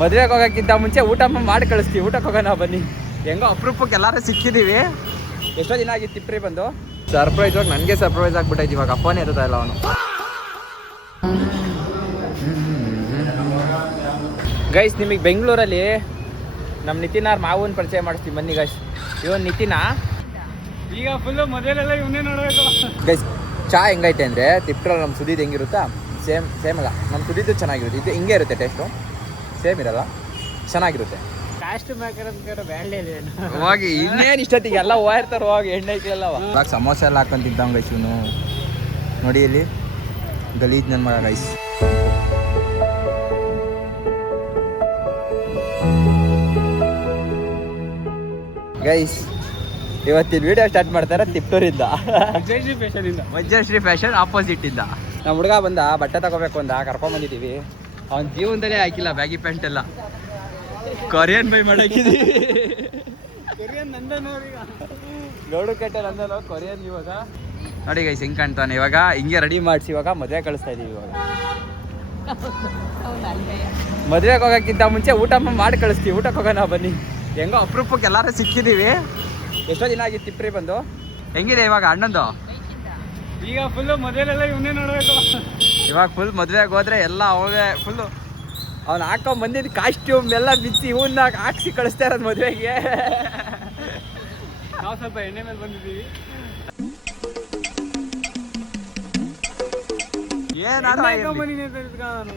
ಮದುವೆಗೆ ಹೋಗೋಕ್ಕಿಂತ ಮುಂಚೆ ಊಟ ಮಾಡಿ ಕಳಿಸ್ತೀವಿ. ಊಟಕ್ಕೆ ಹೋಗೋಣ ಬನ್ನಿ. ಹೆಂಗೋ ಅಪರೂಪಕ್ಕೆ ಎಲ್ಲರೂ ಸಿಕ್ಕಿದ್ದೀವಿ. ಎಷ್ಟೋ ದಿನ ಆಗಿತ್ತು ತಿಪ್ರಿ ಬಂದು. ಸರ್ಪ್ರೈಸ್ ಆಗಿ ನನಗೆ ಸರ್ಪ್ರೈಸ್ ಆಗ್ಬಿಟ್ಟೈತಿ. ಇವಾಗ ಅಪ್ಪನೇ ಇರುತ್ತಾ ಇಲ್ಲ ಅವನು. ಗೈಸ್, ನಿಮಗೆ ಬೆಂಗಳೂರಲ್ಲಿ ನಮ್ಮ ನಿತಿನಾರ್ ಮಾವನ್ ಪರಿಚಯ ಮಾಡಿಸ್ತೀವಿ ಬನ್ನಿ ಗೈಸ್. ಇವನ್ ನಿತಿನ. ಈಗ ಫುಲ್ಲು ಮದುವೆಲೆಲ್ಲ ಇವನ್ನೇ ನೋಡಬೇಕು ಗೈಸ್. ಚಾ ಹೆಂಗೈತೆ ಅಂದರೆ ತಿಪ್ಟ್ರಲ್ಲಿ ನಮ್ಮ ಸುದಿದ್ದು ಹೆಂಗಿರುತ್ತಾ ಸೇಮ್ ಅಲ್ಲ. ನಮ್ಮ ಸುದಿದ್ದು ಚೆನ್ನಾಗಿರುತ್ತೆ. ಇದು ಹಿಂಗೆ ಇರುತ್ತೆ, ಟೇಸ್ಟು ಸೇಮ್ ಇರಲ್ಲ, ಚೆನ್ನಾಗಿರುತ್ತೆ. ಕಾಸ್ಟ್ ಮೇಕರ್ ಅಂತ ಬ್ಯಾಳೆ ಹೋಗಿ ಇನ್ನೇನು ಇಷ್ಟೊತ್ತಿಗೆ ಎಲ್ಲ ಹೋಗಿರ್ತಾರೆ. ಹೋಗಿ ಎಣ್ಣೆ ಐತಿಲ್ಲ ಇವಾಗ ಸಮೋಸ ಎಲ್ಲ ಹಾಕೊಂಡು ತಿಂತಾವ ಗೈಸ್ ಇವನು. ನೋಡಿ ಇಲ್ಲಿ ಗಲೀಜ್ ನನ್ನ ಮಗ ಗೈಸ್. ಗೈಸ್, ಇವತ್ತಿನ ವಿಡಿಯೋ ಸ್ಟಾರ್ಟ್ ಮಾಡ್ತಾರೆ ತಿಪ್ಟೂರಿಂದ. ವಜ್ರಶ್ರೀ ಫ್ಯಾಷನ್ ಆಪೋಸಿಟ್ ಇಂದ ನಮ್ಮ ಹುಡುಗ ಬಂದ ಬಟ್ಟೆ ತಗೋಬೇಕು ಅಂದ, ಕರ್ಕೊಂಡ್ಬಂದಿದ್ದೀವಿ. ಅವ್ನ ಜೀವನದಲ್ಲೇ ಹಾಕಿಲ್ಲ ಬ್ಯಾಗಿ ಪ್ಯಾಂಟ್ ಎಲ್ಲ. ಕೊರಿಯನ್ ಬೈ ಮಾಡಾಕಿದ್ದೀವಿ. ನೋಡು ಕಟ್ಟ ನಂದನು ಕೊರಿಯನ್. ಇವಾಗ ನೋಡಿ ಗೈಸ್ ಹೆಂಗೆ ಕಾಣ್ತಾನೆ. ಇವಾಗ ಹಿಂಗೆ ರೆಡಿ ಮಾಡಿಸಿ ಇವಾಗ ಮದುವೆ ಕಳಿಸ್ತಾ ಇದೀವಿ. ಇವಾಗ ಮದುವೆಗೆ ಹೋಗೋಕ್ಕಿಂತ ಮುಂಚೆ ಊಟ ಮಾಡಿ ಕಳಿಸ್ತೀವಿ. ಊಟಕ್ಕೆ ಹೋಗೋಣ ಬನ್ನಿ. ಹೆಂಗೋ ಅಪರೂಪಕ್ಕೆ ಎಲ್ಲರೂ ಸಿಕ್ಕಿದ್ದೀವಿ. ಎಷ್ಟೋ ದಿನ ಆಗಿತ್ತು ತಿಪ್ರಿ ಬಂದು. ಹೆಂಗಿದೆ ಇವಾಗ ಅಣ್ಣಂದು? ಈಗ ಫುಲ್ಲು ಮದುವೆಲೆಲ್ಲ ಇವನ್ನೇ ನೋಡಬೇಕು. ಇವಾಗ ಫುಲ್ ಮದುವೆಗೆ ಹೋದ್ರೆ ಎಲ್ಲ ಅವೇ ಫುಲ್ಲು ಅವ್ನು ಹಾಕೊಂಡ್ ಬಂದಿದ್ದು ಕಾಸ್ಟ್ಯೂಮ್ ಎಲ್ಲ ಬಿಚ್ಚಿ ಇವನ್ನ ಹಾಕ್ಸಿ ಕಳಿಸ್ತಾ ಇರೋದು ಮದುವೆಗೆ. ನಾವು ಸ್ವಲ್ಪ ಎಣ್ಣೆ ಮೇಲೆ ಬಂದಿದ್ದೀವಿ.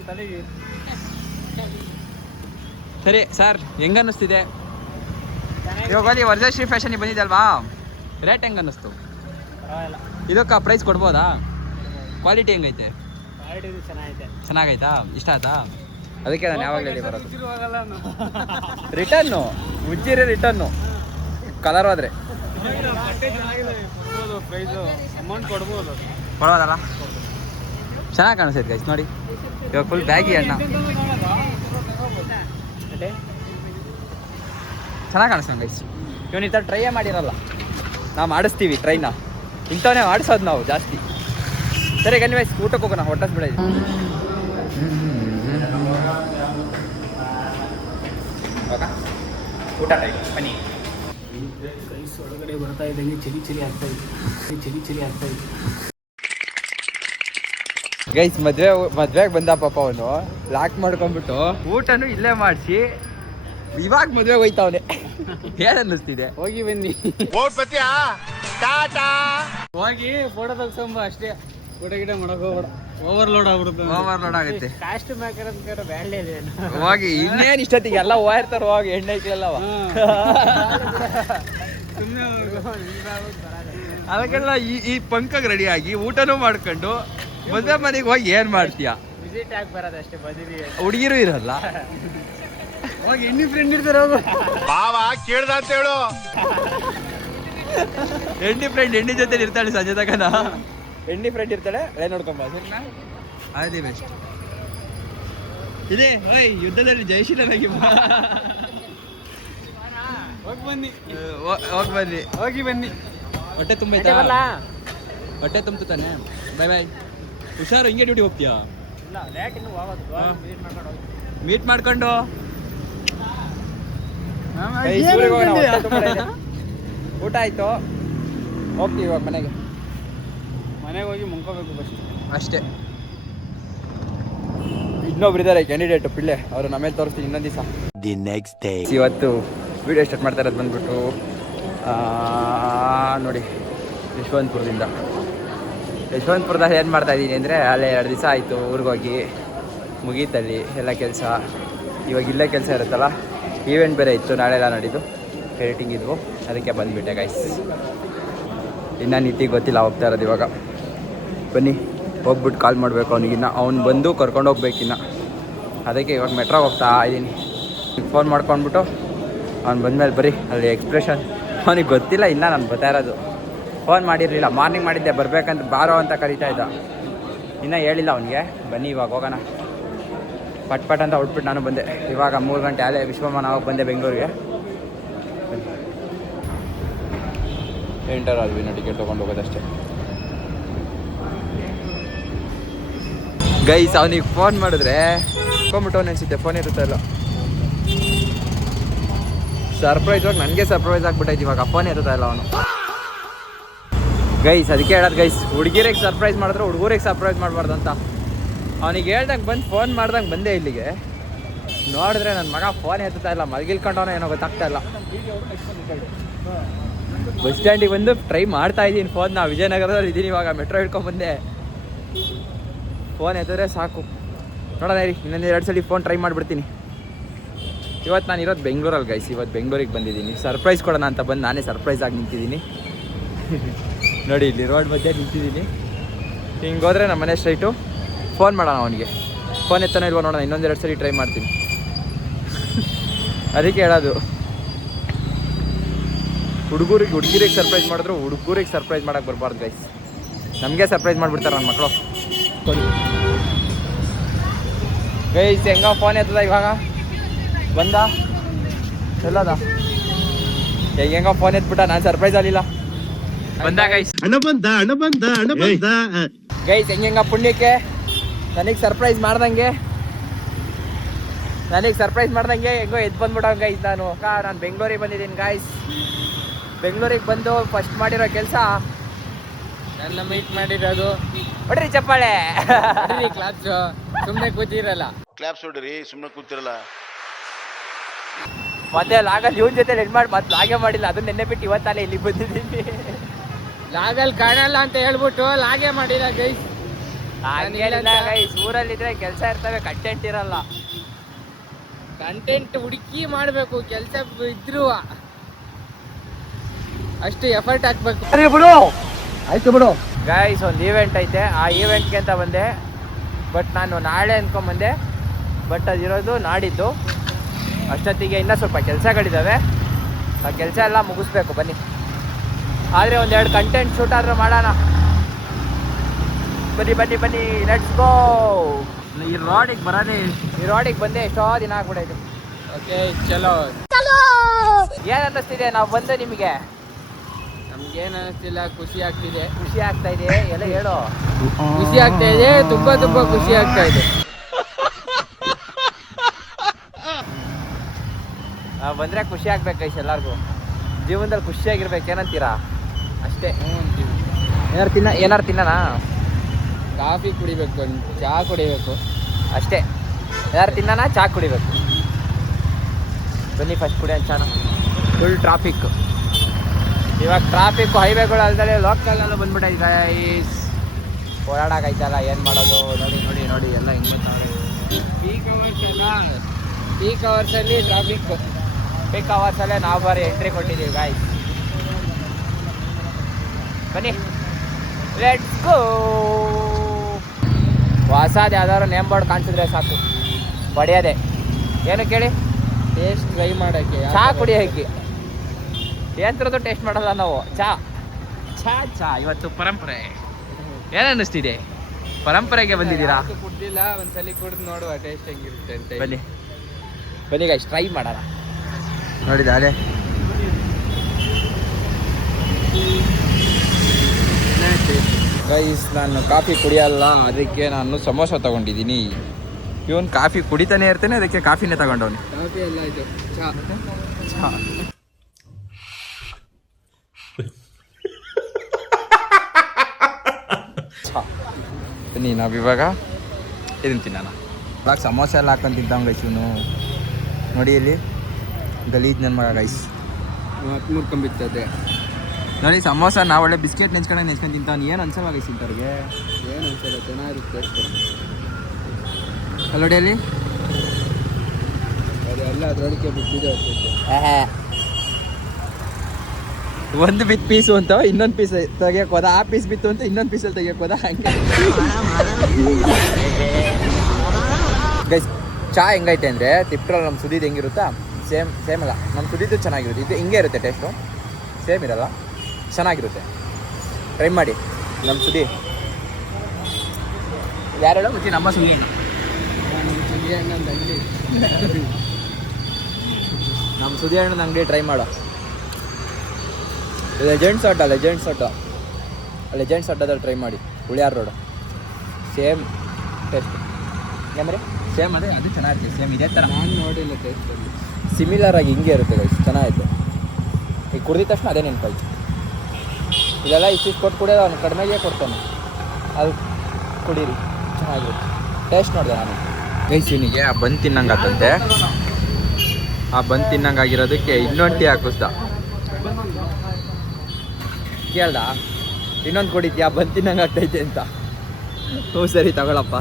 ತಲೆಗೆ ಸರಿ ಸರ್, ಹೆಂಗ ಅನ್ನಿಸ್ತಿದೆ ಇವಾಗ? ಅಲ್ಲಿ ವರದಶ್ರೀ ಫ್ಯಾಷನ್ ಬಂದಿದೆ ಅಲ್ವಾ, ರೇಟ್ ಹೆಂಗ ಅನ್ನಿಸ್ತು? ಇದಕ್ಕೆ ಪ್ರೈಸ್ ಕೊಡ್ಬೋದಾ? ಕ್ವಾಲಿಟಿ ಹೆಂಗೈತೆ? ಚೆನ್ನಾಗೈತಾ? ಇಷ್ಟ ಆಯ್ತಾ? ಅದಕ್ಕೆ ನಾನು ಯಾವಾಗಲೇ ಬರೋದು. ರಿಟರ್ನು ಉಜ್ಜಿರಿ, ರಿಟರ್ನು ಕಲರ್ ಹೋದ್ರೆ ಅಮೌಂಟ್ ಕೊಡೋದಲ್ಲ. ಚೆನ್ನಾಗಿ ಕಾಣಿಸ್ತೈತೆ ಗೈಸ್ ನೋಡಿ. ಇವಾಗ ಫುಲ್ ಬ್ಯಾಗಿ ಅಣ್ಣ ಚೆನ್ನಾಗಿ ಕಾಣಿಸ್ತಾನೆ ಗೈಸ್. ಇವನು ಈ ಥರ ಟ್ರೈಯೇ ಮಾಡಿರಲ್ಲ. ನಾವು ಮಾಡಿಸ್ತೀವಿ ಟ್ರೈನ. ಇಂಥವನ್ನೇ ಮಾಡಿಸೋದು ನಾವು ಜಾಸ್ತಿ. ಸರಿ ಗನ್ನಿ ವಯಸ್ಸು ಊಟಕ್ಕೆ ಹೋಗೋಣ, ಹೊಟ್ಟಸ್ ಬಿಡ. ಊಟ ಟೈಮ್ ಬನ್ನಿ. ರೈಸ್ ಒಳಗಡೆ ಬರ್ತಾ ಇದ್ದಂಗೆ ಚಳಿ ಆಗ್ತಾ ಇದೆ. ಗೈಸ್, ಮದ್ವೆಗೆ ಬಂದ ಪಾಪ ಅವನು ಲಾಕ್ ಮಾಡ್ಕೊಂಡ್ಬಿಟ್ಟು ಊಟನು ಇಲ್ಲೇ ಮಾಡಿಸಿ ಇವಾಗ ಮದ್ವೆಗೆ ಹೋಯ್ತಾವನೆ. ಏನ್ ಅನ್ನಿಸ್ತಿದೆ? ಹೋಗಿ ಬನ್ನಿ, ಹೋಗಿ ಫೋಟೋ ತೆಗ್ಸಂಬ ಅಷ್ಟೇ. ಊಟ ಗಿಟ ಮಾಡಕ್ ಹೋಗ್ಬೇಡ, ಓವರ್ಲೋಡ್ ಆಗುತ್ತೆ. ಕಾಸ್ಟ್ ಮೇಕರ್ ಅಂತ ಬ್ಯಾಳೆ ಹೋಗಿ ಇನ್ನೇನು ಇಷ್ಟೊತ್ತಿಗೆ ಎಲ್ಲ ಹೋಗಿರ್ತಾರೆ. ಹೋಗಿ ಎಣ್ಣೆ ಐತಿಲ್ಲವ ಅದಕ್ಕೆಲ್ಲ ಈ ಪಂಕಾಗ ರೆಡಿ ಆಗಿ ಊಟನೂ ಮಾಡ್ಕೊಂಡು ಮದುವೆ ಮನೆಗೆ ಹೋಗಿ ಏನ್ ಮಾಡ್ತೀಯ? ವಿಸಿಟ್ ಆಗಿ ಬರೋದಷ್ಟೇ. ಹುಡುಗಿರು ಇರಲ್ಲ. ಹೋಗಿ ಎಣ್ಣಿ ಫ್ರೆಂಡ್ ಇರ್ತಾರೆ. ಹೋಗು ಬಾವ ಕೇಳ್ದ ಅಂತ ಹೇಳು. ಎಣ್ಣಿ ಫ್ರೆಂಡ್ ಎಣ್ಣಿ ಜೊತೆ ಇರ್ತಾಳೆ ಸಂಜೆ ತಗನ. ಎಣ್ಣಿ ಫ್ರೆಂಡ್ ಇರ್ತಾಳೆ, ಅದೇ ನೋಡ್ಕೊಂಬ. ಅದೇ ಬೆಸ್ಟ್ ಇದೆ. ಓಯ್, ಯುದ್ಧದಲ್ಲಿ ಜಯಶೀಲನಾಗಿ ಹೋಗಿ ಬನ್ನಿ. ಹೊಟ್ಟೆ ತುಂಬೈತಾ? ಹೊಟ್ಟೆ ತುಂಬಿತು ತಾನೆ? ಬಾಯ್ ಬಾಯ್. ಹುಷಾರು, ಹಿಂಗೆ ಡ್ಯೂಟಿ ಹೋಗ್ತೀಯಾ? ಮೀಟ್ ಮಾಡ್ಕೊಂಡು ಊಟ ಆಯ್ತು, ಹೋಗ್ತೀವಿ ಇವಾಗ ಮನೆಗೆ ಹೋಗಿ ಮುನ್ಕೋಬೇಕು ಬಸ್ ಅಷ್ಟೇ. ಇನ್ನೊಬ್ರು ಇದ್ದಾರೆ ಕ್ಯಾಂಡಿಡೇಟ್ ಪಿಳ್ಳೆ, ಅವರು ನಮೇಲೆ ತೋರಿಸ್ತೀನಿ ಇನ್ನೊಂದು ದಿವಸ. ದಿ ನೆಕ್ಸ್ಟ್ ಡೇ ಇವತ್ತು ವಿಡಿಯೋ ಸ್ಟಾರ್ಟ್ ಮಾಡ್ತಾ ಇರೋದು ಬಂದ್ಬಿಟ್ಟು ನೋಡಿ ಯಶವಂತಪುರದಲ್ಲಿ ಏನು ಮಾಡ್ತಾ ಇದ್ದೀನಿ ಅಂದರೆ, ಅಲ್ಲೇ 2 ದಿವಸ ಆಯಿತು ಊರಿಗೋಗಿ ಮುಗೀತಲ್ಲಿ ಎಲ್ಲ ಕೆಲಸ. ಇವಾಗ ಇಲ್ಲೇ ಕೆಲಸ ಇರುತ್ತಲ್ಲ, ಈವೆಂಟ್ ಬೇರೆ ಇತ್ತು ನಾಳೆಲ್ಲ ನಾಡಿದ್ದು, ಎಡಿಟಿಂಗ್ ಇದ್ವು, ಅದಕ್ಕೆ ಬಂದುಬಿಟ್ಟೆ ಗೈಸ್. ಇನ್ನು ನೀತಿಗೆ ಗೊತ್ತಿಲ್ಲ, ಹೋಗ್ತಾ ಇರೋದು ಇವಾಗ. ಬನ್ನಿ ಹೋಗ್ಬಿಟ್ಟು ಕಾಲ್ ಮಾಡಬೇಕು ಅವನಿಗಿನ್ನ, ಅವ್ನು ಬಂದು ಕರ್ಕೊಂಡು ಹೋಗ್ಬೇಕಿನ್ನ. ಅದಕ್ಕೆ ಇವಾಗ ಮೆಟ್ರೋಗೆ ಹೋಗ್ತಾ ಇದ್ದೀನಿ. ಫೋನ್ ಮಾಡ್ಕೊಂಡ್ಬಿಟ್ಟು ಅವ್ನು ಬಂದಮೇಲೆ ಬರೀ ಅಲ್ಲಿ ಎಕ್ಸ್ಪ್ರೆಷನ್ ಅವನಿಗೆ ಗೊತ್ತಿಲ್ಲ ಇನ್ನೂ ನಾನು ಬರ್ತಾ ಇರೋದು. ಫೋನ್ ಮಾಡಿರಲಿಲ್ಲ, ಮಾರ್ನಿಂಗ್ ಮಾಡಿದ್ದೆ ಬರಬೇಕಂತ, ಬಾರೋ ಅಂತ ಕರೀತಾ ಇದ್ದ. ಇನ್ನೂ ಹೇಳಿಲ್ಲ ಅವನಿಗೆ. ಬನ್ನಿ ಇವಾಗ ಹೋಗೋಣ. ಪಟ್ ಅಂತ ಹೊಟ್ಬಿಟ್ಟು ನಾನು ಬಂದೆ. ಇವಾಗ 3 ಗಂಟೆ ಅಲ್ಲೇ ವಿಶ್ವಮಾನ ಆವಾಗ ಬಂದೆ ಬೆಂಗಳೂರಿಗೆ. ಎಂಟರ್ ಆದ್ವಿ, ಟಿಕೆಟ್ ತೊಗೊಂಡು ಹೋಗೋದಷ್ಟೇ ಗೈಸ್. ಅವನಿಗೆ ಫೋನ್ ಮಾಡಿದ್ರೆ ಹೋಗ್ಬಿಟ್ಟು ಅನಿಸುತ್ತೆ, ಫೋನ್ ಇರುತ್ತಲ್ಲ. ಸರ್ಪ್ರೈಸ್ ಹೋಗಿ ನನಗೆ ಸರ್ಪ್ರೈಸ್ ಆಗ್ಬಿಟ್ಟೈತಿ ಇವಾಗ. ಫೋನ್ ಎತ್ತುತ್ತಾ ಇಲ್ಲ ಅವನು. ಗೈಸ್ ಅದಕ್ಕೆ ಹೇಳೋದು ಗೈಸ್, ಹುಡುಗಿರಿಗೆ ಸರ್ಪ್ರೈಸ್ ಮಾಡಿದ್ರೆ ಹುಡುಗರಿಗೆ ಸರ್ಪ್ರೈಸ್ ಮಾಡಬಾರ್ದು ಅಂತ. ಅವನಿಗೆ ಹೇಳ್ದಂಗೆ ಬಂದು ಫೋನ್ ಮಾಡ್ದಂಗೆ ಬಂದೆ ಇಲ್ಲಿಗೆ. ನೋಡಿದ್ರೆ ನನ್ನ ಮಗ ಫೋನ್ ಎತ್ತುತ್ತಾ ಇಲ್ಲ, ಮಲಗಿಲ್ಕೊಂಡವನ ಏನೋ ಗೊತ್ತಾಗ್ತಾ ಇಲ್ಲ. ಬಸ್ ಸ್ಟ್ಯಾಂಡಿಗೆ ಬಂದು ಟ್ರೈ ಮಾಡ್ತಾ ಇದ್ದೀನಿ ಫೋನ್. ನಾವು ವಿಜಯನಗರದಲ್ಲಿ ಇದ್ದೀನಿ ಇವಾಗ, ಮೆಟ್ರೋ ಹಿಡ್ಕೊಂಡ್ಬಂದೆ. ಫೋನ್ ಎತ್ತಿದ್ರೆ ಸಾಕು. ನೋಡೋಣ ರೀ, ಇನ್ನೊಂದು 2 ಸಲ ಫೋನ್ ಟ್ರೈ ಮಾಡಿಬಿಡ್ತೀನಿ. ಇವತ್ತು ನಾನು ಇರೋದು ಬೆಂಗಳೂರಲ್ಲಿ ಗೈಸ್. ಇವತ್ತು ಬೆಂಗಳೂರಿಗೆ ಬಂದಿದ್ದೀನಿ, ಸರ್ಪ್ರೈಸ್ ಕೊಡೋಣ ಅಂತ ಬಂದು ನಾನೇ ಸರ್ಪ್ರೈಸ್ ಆಗಿ ನಿಂತಿದ್ದೀನಿ. ನೋಡಿ ಇಲ್ಲಿ ರೋಡ್ ಮಧ್ಯೆ ನಿಂತಿದ್ದೀನಿ. ಹಿಂಗೆ ಹೋದರೆ ನಮ್ಮ ಮನೆ ಸ್ಟ್ರೈಟು. ಫೋನ್ ಮಾಡೋಣ ಅವನಿಗೆ. ಫೋನ್ ಎತ್ತಾನೋ ಇಲ್ವೋ ನೋಡೋಣ, ಇನ್ನೊಂದು 2 ಸಲ ಟ್ರೈ ಮಾಡ್ತೀನಿ. ಅದಕ್ಕೆ ಹೇಳೋದು, ಹುಡುಗಿರಿಗೆ ಸರ್ಪ್ರೈಸ್ ಮಾಡಿದ್ರು ಹುಡುಗರಿಗೆ ಸರ್ಪ್ರೈಸ್ ಮಾಡೋಕ್ಕೆ ಬರಬಾರ್ದು ಗೈಸ್. ನಮಗೆ ಸರ್ಪ್ರೈಸ್ ಮಾಡಿಬಿಡ್ತಾರೆ ನನ್ನ ಮಕ್ಕಳು. ಗೈಸ್ ಹೆಂಗ ಫೋನ್ ಎತ್ತದ ಇವಾಗ ಬಂದ ಎಲ್ಲದ ಹೆಂಗ ಫೋನ್ ಎತ್ಬಿಟ್ಟ. ನಾನು ಸರ್ಪ್ರೈಸ್ ಆಗಲಿಲ್ಲ. ಬಂದ ಗೈಸ್, ಗೈಸ್ ಹೆಂಗ ಪುಣ್ಯಕ್ಕೆ ನನಗೆ ಸರ್ಪ್ರೈಸ್ ಮಾಡ್ದಂಗೆ ಹೆಂಗೋ ಎದ್ದು ಬಂದ್ಬಿಟ್ಟ ಗೈಸ್. ನಾನು ಬೆಂಗಳೂರಿಗೆ ಬಂದಿದ್ದೀನಿ ಗೈಸ್. ಬೆಂಗಳೂರಿಗೆ ಬಂದು ಫಸ್ಟ್ ಮಾಡಿರೋ ಕೆಲಸ ನನ್ನ ಮೀಟ್ ಮಾಡಿರೋದು. ಹೊಡ್ರಿ ಚಪ್ಪಾಳೆ. ಕ್ಲಾಸ್ ಸುಮ್ಮನೆ ಕೂತಿರಲ್ಲ. ಕ್ಲಾಪ್ಸ್ ಹೊಡ್ರಿ, ಸುಮ್ಮನೆ ಕೂತಿರಲ್ಲ. ಮತ್ತೆ ಲಾಗಲ್ಲಿ ಇವನ್ ಜೊತೆ ಎಂಡ್ ಮಾಡಿ ಮತ್ತೆ ಲಾಗೇ ಮಾಡಿಲ್ಲ. ಅದನ್ನ ನೆನ್ನೆ ಬಿಟ್ಟು ಇವತ್ತಲ್ಲೇ ಇಲ್ಲಿಗೆ ಬಂದಿದ್ದೀನಿ. ಲಾಗಲ್ಲಿ ಕಾಣಲ್ಲ ಅಂತ ಹೇಳ್ಬಿಟ್ಟು ಲಾಗೇ ಮಾಡಿಲ್ಲ ಗೈಸ್. ಹಂಗೇನಿಲ್ಲ ಗೈಸ್, ಊರಲ್ಲಿದ್ರೆ ಕೆಲಸ ಇರ್ತವೆ, ಕಂಟೆಂಟ್ ಇರಲ್ಲ. ಕಂಟೆಂಟ್ ಹುಡುಕಿ ಮಾಡಬೇಕು. ಕೆಲಸ ಇದ್ರು ಅಷ್ಟು ಎಫರ್ಟ್ ಹಾಕ್ಬೇಕು. ಆಯ್ತು ಬಿಡು ಗೈಸ್. ಒಂದು ಈವೆಂಟ್ ಐತೆ, ಆ ಈವೆಂಟ್ಗೆ ಅಂತ ಬಂದೆ. ಬಟ್ ನಾನು ನಾಳೆ ಅಂದ್ಕೊಂಬಂದೆ, ಬಟ್ ಅದಿರೋದು ನಾಡಿದ್ದು. ಅಷ್ಟೊತ್ತಿಗೆ ಇನ್ನೂ ಸ್ವಲ್ಪ ಕೆಲಸಗಳಿದ್ದಾವೆ. ಆ ಕೆಲಸ ಎಲ್ಲ ಮುಗಿಸ್ಬೇಕು ಬನ್ನಿ. ಆದರೆ 1-2 ಕಂಟೆಂಟ್ ಶೂಟ್ ಆದರೂ ಮಾಡೋಣ. ಬನ್ನಿ ಲೆಟ್ಸ್ ಗೋ. ಈ ರೋಡಿಗೆ ಬಂದೆ ಎಷ್ಟೋ ದಿನ ಆಗ್ಬಿಡೈತೆ. ಓಕೆ ಚಲೋ. ಏನು ಅನ್ನಿಸ್ತಿದೆ ನಾವು ಬಂದು ನಿಮಗೆ? ನಮ್ಗೇನು ಅನ್ನಿಸ್ತಿಲ್ಲ, ಖುಷಿ ಆಗ್ತಿದೆ. ಖುಷಿ ಆಗ್ತಾ ಇದೆ ಎಲ್ಲ ಹೇಳು. ಖುಷಿ ಆಗ್ತಾ ಇದೆ, ತುಂಬಾ ಖುಷಿ ಆಗ್ತಾ ಇದೆ. ಬಂದರೆ ಖುಷಿ ಆಗ್ಬೇಕು ಗೈಸ್ ಎಲ್ಲರಿಗೂ. ಜೀವನದಲ್ಲಿ ಖುಷಿಯಾಗಿರ್ಬೇಕು, ಏನಂತೀರಾ? ಅಷ್ಟೇ. ಏನಾರು ತಿನ್ನೋಣ? ಕಾಫಿ ಕುಡಿಬೇಕು, ಚಹಾ ಕುಡಿಬೇಕು, ಅಷ್ಟೇ. ಏನಾರು ತಿನ್ನೋಣ, ಚಹಾ ಕುಡಿಬೇಕು. ಬನ್ನಿ ಫಸ್ಟ್ ಕುಡಿಯೋಣ ಚಾನ. ಫುಲ್ ಟ್ರಾಫಿಕ್ ಇವಾಗ. ಟ್ರಾಫಿಕ್ಕು ಹೈವೇಗಳು ಅಲ್ದಲೆ ಲೋಕಲಲ್ಲೂ ಬಂದ್ಬಿಟ್ಟೈತೆ ಗೈಸ್. ಓಡಾಡೋಕಾಯ್ತಲ್ಲ, ಏನು ಮಾಡೋದು? ನೋಡಿ ಎಲ್ಲ ಹೆಂಗೆ ಗೊತ್ತಾಗ. ಪೀಕ್ ಅವರ್ಸಲ್ಲಿ ಟ್ರಾಫಿಕ್. ಪೀಕ್ ಅವರ್ಸಲ್ಲೇ ನಾವು ಬರೀ ಎಂಟ್ರಿ ಕೊಟ್ಟಿದ್ದೀವಿ ಗಾಯ್ಸ್. ಬನ್ನಿ ಲೆಟ್ಸ್ ಗೋ. ಹೊಸದು ಯಾವ್ದಾದ್ರು ನೇಮ್ ಬೋರ್ಡ್ ಕಾಣಿಸಿದ್ರೆ ಸಾಕು, ಹೊಡೆಯೋದೆ. ಏನು ಕೇಳಿ? ಟೇಸ್ಟ್ ಟ್ರೈ ಮಾಡೋಕ್ಕೆ. ಚಹಾ ಕುಡಿಯೋಕ್ಕೆ. ಎಂಥದ್ದು ಟೇಸ್ಟ್ ಮಾಡಲ್ಲ ನಾವು. ಚಹಾ ಇವತ್ತು ಪರಂಪರೆ. ಏನು ಅನ್ನಿಸ್ತಿದೆ? ಪರಂಪರೆಗೆ ಬಂದಿದ್ದೀರಾ? ಕುಡ್ದಿಲ್ಲ, ಒಂದ್ಸಲಿ ಕುಡ್ದು ನೋಡುವ ಟೇಸ್ಟ್ ಹೆಂಗಿರುತ್ತೆ ಅಂತ. ಬನ್ನಿ ಗೈಸ್, ಟ್ರೈ ಮಾಡೋಣ. ನೋಡಿದಾಲೆ ಗೈಸ್, ನಾನು ಕಾಫಿ ಕುಡಿಯಲ್ಲ, ಅದಕ್ಕೆ ನಾನು ಸಮೋಸ ತಗೊಂಡಿದ್ದೀನಿ. ಇವನು ಕಾಫಿ ಕುಡಿತಾನೆ ಇರ್ತಾನೆ, ಅದಕ್ಕೆ ಕಾಫಿನೇ ತಗೊಂಡವನು. ಕಾಫಿ ಎಲ್ಲ ಇದು ಚಹಾ. ಬನ್ನಿ ನಾವಿವಾಗ ಇದನ್ನು ತಿನ್ನೋಣ. ಇವಾಗ ಸಮೋಸ ಎಲ್ಲ ಹಾಕೊಂಡು ತಿಂತಾವ ಗೈಸ್ ಇವನು. ನೋಡಿ ಇಲ್ಲಿ ಗಲೀಜ್ ನನ್ನ ಮಗ ಗೈಸ್. ಮುರ್ಕೊಂಬಿತ್ತದೆ ನೋಡಿ ಸಮೋಸ. ನಾವು ಒಳ್ಳೆ ಬಿಸ್ಕೆಟ್ ನೆಂಚ್ಕೊಂಡು ತಿಂತಾವ್ನು. ಏನು ಅನ್ಸಲ್ಲ ಗೈಸ್ ಇಂಥವ್ರಿಗೆ? ಏನು ಅನ್ಸಲ್ಲ, ಚೆನ್ನಾಗಿರುತ್ತೆ ಅಲ್ಲೋಡಿಯಲ್ಲಿ ಅದೆಲ್ಲ ಅದರೊಳಗೆ ಬಿಟ್ಟಿದೆ. ಒಂದು ಬಿತ್ತು ಪೀಸು ಅಂತ ಇನ್ನೊಂದು ಪೀಸ್ ತೆಗಿಯೋಕೆ ಹೋದ, ಆ ಪೀಸ್ ಬಿತ್ತು ಅಂತ ಇನ್ನೊಂದು ಪೀಸಲ್ಲಿ ತೆಗಿಯೋಕೆ ಹೋದ. ಹಂಗೆ ಗೈಸ್, ಚಹಾ ಹೆಂಗೈತೆ ಅಂದರೆ ತಿಪ್ಟ್ರಲ್ಲಿ ನಮ್ಮ ಸುದಿದ್ದು ಹೆಂಗಿರುತ್ತಾ ಸೇಮ್ ಅಲ್ಲ. ನಮ್ಮ ಸುದಿದ್ದು ಚೆನ್ನಾಗಿರುತ್ತೆ, ಇದು ಹಿಂಗೆ ಇರುತ್ತೆ ಟೇಸ್ಟು, ಸೇಮ್ ಇರಲ್ಲ, ಚೆನ್ನಾಗಿರುತ್ತೆ. ಟ್ರೈ ಮಾಡಿ ನಮ್ಮ ಸುದಿ. ಯಾರು ಹೇಳೋ ಮುಚ್ಚಿ? ನಮ್ಮ ಸುದಿ. ನಮ್ಮ ಸುದಿ ಹಣ್ಣದ ಅಂಗಡಿ ಟ್ರೈ ಮಾಡೋ. ಲೆಜೆಂಡ್ಸ್ ಆಟೋದಲ್ಲಿ ಟ್ರೈ ಮಾಡಿ. Huliyar road same taste. ಏನ್ರಿ ಸೇಮ್ ಅದೇ, ಅದು ಚೆನ್ನಾಗಿರುತ್ತೆ. ಸೇಮ್ ಇದೇ ಥರ. ನಾನು ನೋಡಿಲ್ಲ ಟೇಸ್ಟಲ್ಲಿ. ಸಿಮಿಲರ್ ಆಗಿ ಹಿಂಗೆ ಇರುತ್ತೆ ಗೈಸ್, ಚೆನ್ನಾಗಿತ್ತು. ಈಗ ಕುಡ್ದಿದ ತಕ್ಷಣ ಅದೇ ನೆನಪಾಯ್ತು. ಇದೆಲ್ಲ ಇಷ್ಟಿಷ್ಟು ಕೊಟ್ಟು ಕುಡಿಯೋದು ಅವ್ನು ಕಡಿಮೆಗೆ ಕೊಡ್ತಾನೆ, ಅದು ಕುಡೀರಿ ಚೆನ್ನಾಗಿರುತ್ತೆ. ಟೇಸ್ಟ್ ನೋಡಿದೆ ನಾನು ಗೈಸ್. ಇವನಿಗೆ ಆ ಬಂದು ತಿನ್ನಂಗಾತಂತೆ, ಆ ಬಂದು ತಿನ್ನಂಗಾಗಿರೋದಕ್ಕೆ ಇನ್ನೊಂದು ಟೀ ಹಾಕಿಸ್ದ. ಕೇಳ್ದ ಇನ್ನೊಂದು ಕೊಡಿದ್ಯಾ ಬಂದು ತಿನ್ನಂಗಾಗ್ತೈತೆ ಅಂತ. ಹ್ಞೂ ಸರಿ ತಗೊಳಪ್ಪ.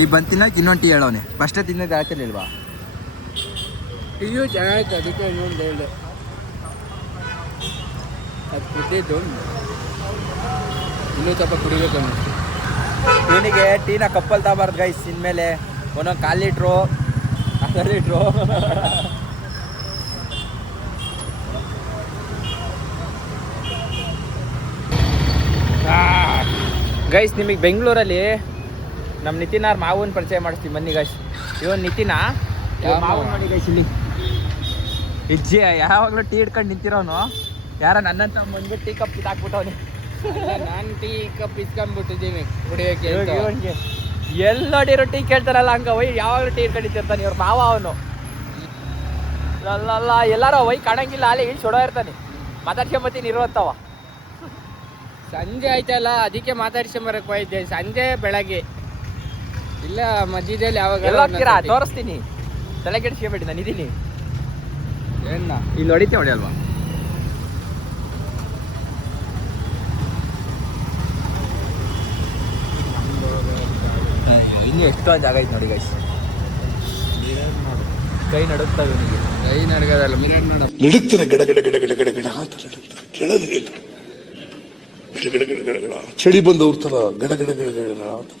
ಈ ಬಂದು ತಿನ್ನೋಕೆ ಇನ್ನೊಂದು ಟೀ ಹೇಳೋನೆ. ಫಸ್ಟೇ ತಿನ್ನೋದು ಹಾಕಿಲ್ವಾ? ಟೀಯು ಚೆನ್ನಾಗಿತ್ತು, ಅದಕ್ಕೆ ಇನ್ನೊಂದು ಹೇಳಿದೆ. ಅದು ಕುದ್ದಿದ್ದು ಇನ್ನೂ ಸ್ವಲ್ಪ ಕುಡಿಬೇಕು. ಇವನಿಗೆ ಟೀನ ಕಪ್ಪಲ್ಲಿ ತಗಬಾರ್ದು ಗೈಸ್. ಇನ್ಮೇಲೆ ಒಂದೊಂದು 1/4 ಲೀಟ್ರು 1/2 ಲೀಟ್ರು ಗೈಸ್. ನಿಮಗೆ ಬೆಂಗಳೂರಲ್ಲಿ ನಮ್ಮ ನಿತಿನ್ ಅವ್ರ ಮಾವನ ಪರಿಚಯ ಮಾಡಿಸ್ತೀವಿ ಬನ್ನಿ ಗೈಸ್. ಇವನ್ ನಿತಿನ ಮಾವನ್ ನೋಡಿ ಗೈಸ್. ಇಲ್ಲಿ ಹೆಜ್ಜೆ ಯಾವಾಗಲೂ ಟೀ ಹಿಡ್ಕೊಂಡು ನಿಂತಿರೋನು. ಯಾರ ನನ್ನಂತ ಬಂದ್ಬಿಟ್ಟು ಟೀ ಕಪ್ ಹಾಕ್ಬಿಟ್ಟವನಿ. ನಾನು ಟೀ ಕಪ್ ಇಸ್ಕೊಂಡ್ಬಿಟ್ಟಿದ್ದೀನಿ ಕುಡಿಯೋಕೆ. ಎಲ್ಲಿ ನೋಡಿರೋ ಟೀ ಕೇಳ್ತಾರಲ್ಲ ಹಂಗ ವೈ ಯಾವಾಗಲೂ ಟೀ ಹಿಡ್ಕೊಂಡು ನಿಂತಿರ್ತಾನೆ. ಇವ್ರ ಮಾವ ಅವನು. ಅಲ್ಲ ಎಲ್ಲಾರೋ ವೈ ಕಾಣಂಗಿಲ್ಲ, ಅಲ್ಲೇ ಇಲ್ಲಿ ಚೊಡೋ ಇರ್ತಾನೆ. ಮಾತಾಡ್ಕೊಂಬತ್ತೀನಿ ಇರುವಂತವ. ಸಂಜೆ ಆಯ್ತಲ್ಲ, ಅದಕ್ಕೆ ಮಾತಾಡ್ಸ್ಕೊಂಬರಕ್ಕೆ ಹೋಯ್ದೆ. ಸಂಜೆ ಬೆಳಗ್ಗೆ ಇಲ್ಲ ಮಧ್ಯದಲ್ಲಿ ಯಾವಾಗ ಎಲ್ಲ ಹೋಗ್ತೀರಾ ತೋರಿಸ್ತೀನಿ. ತಲೆ ಕೆಡಿಸ್ಕೊಬೇಡಿ, ನಾನು ಇದೀನಿ. ಏನ ಇಲ್ಲಿ ಹೊಡಿತೀವಿ ಹೊಡಿ ಅಲ್ವಾ? ಇನ್ನು ಎಷ್ಟೊಂದು ಜಾಗ ಐತೆ ನೋಡಿ ಗೈಸ್. ಕೈ ನಡುಕ್ತಾವೆ ಇವನಿಗೆ. ಕೈ ನಡ್ಗೋದಲ್ಲ, ಮಿರರ್ ನೋಡ ನಡುಕ್ತಾರೆ. ಗಡ ಗಡ ಗಡ ಗಡ ಗಡ ಗಡ ಅಂತ ನಡುಕ್ತಾರೆ. ಕೆಳಗೆ ಗಡ ಗಡ ಗಡ ಗಡ ಗಡ. ಚಳಿ ಬಂದವ್ರ ತರ ಗಡ ಗಡ ಗಡ ಗಡ ಅಂತ.